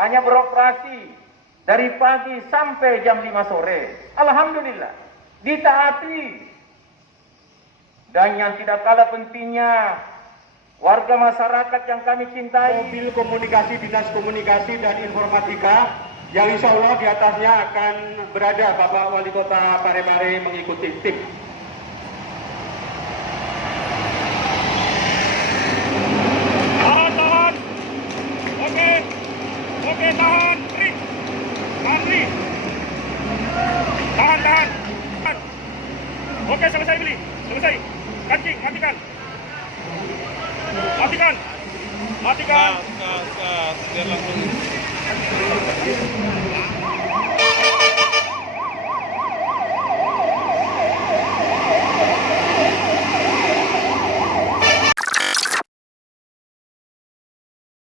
hanya beroperasi dari pagi sampai jam 5 sore. Alhamdulillah, ditaati. Dan yang tidak kalah pentingnya, warga masyarakat yang kami cintai, mobil komunikasi Dinas Komunikasi dan Informatika yang insya Allah di atasnya akan berada Bapak Wali Kota Parepare mengikuti tim. Tahan. Oke, tahan. Tahan. Tahan. Oke, selesai beli. Selesai. Kancing, matikan. Biar langsung